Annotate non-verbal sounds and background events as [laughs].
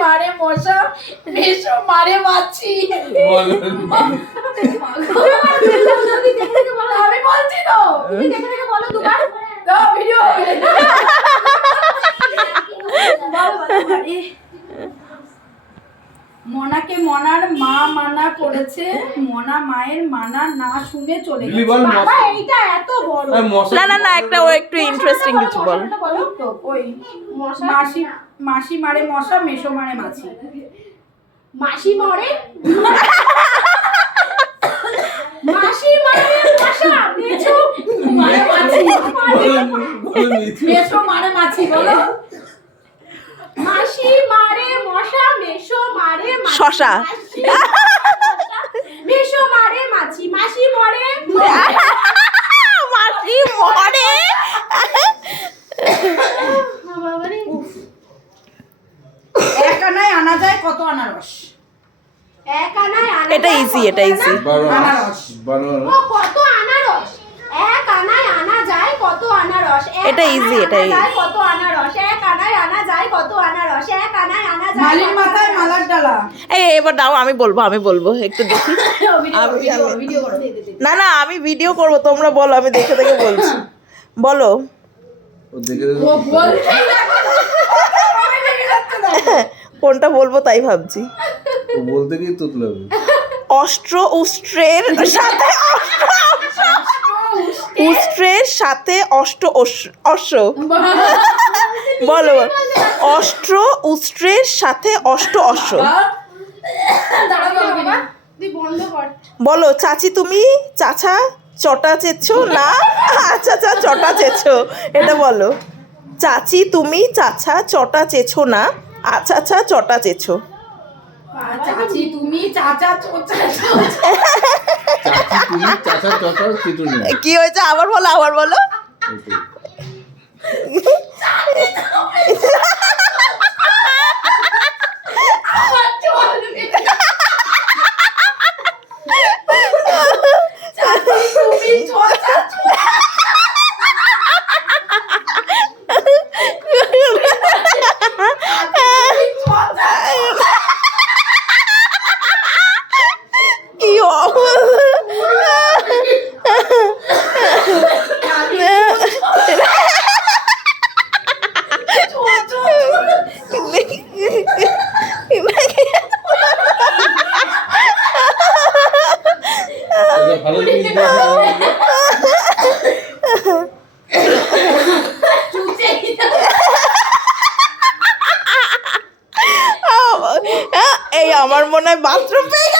মারে মশা মেশো মারে মাছি। আমি বলছি তো। বলো দুবার ভিডিও মনাকে মনার মা মানা করেছে মনা মায়ের মানা না শুনে চলে গেছে। বাবা মশা। এইটা এত বড়। না না না একটা ও একটু ইন্টারেস্টিং কিছু বল ওই মাসি মাসি মারে মশা মেশো মারে মাছি মাসি মরে মাসি মারে মশা মেছো মারে মাছি। মেশো মারে মাছি বলো মাসি মারে মশা মেশো মারে মাছি। শশা। মেশো মারে মাছি মাসি মরে মাসি মরে বাবারে এক আনায় আনা যায় কত আনারস? এক আনায় আনা এটা কত এটা। বারো আনারস। ও কত আনারস? এক আনায় আনা যায় কত আনারস? এটা easy, এটা কত আনারস? এক আনায় আনা যায় কত আনারস? এক আনায় আনা যায় মালির মাথায় মালার ডালা। এই এবার দাও আমি বলব আমি বলব একটু দেখি। [laughs] ভিডিও ভিডিও আমি- ভিডিও করো না না আমি ভিডিও করব তোমরা বলো আমি দেখে দেখে বলছি। বলো। ও দেখে দেখে [laughs] [laughs] কোনটা বলব তাই ভাবছি। বলতে গিয়ে তুতলাবে অস্ত্র উস্ত্রের সাথে উস্ত্রের সাথে অষ্ট অশ্ব- অশ্ব বলো অস্ত্র উস্ত্রের সাথে অষ্ট অশ্ব বলো চাচি তুমি? চাচা চটা চেয়েছো না? আচ্ছা আচ্ছা চটা চেয়েছো এটা বলো। চাচি তুমি চাচা চটা চেয়েছো না? আচ্ছা আচ্ছা চটা চেছো। চাচি তুমি চাচা চোচা চাচি। তুমি চাচা চাচা কি হয়েছে? আবার বলো আবার বলো ওটাই। আমার চলবে চাচি তুমি চোচা কি এটা ভালো জিনিস দেখে এই আমার মনে হয় বাথরুম পেয়ে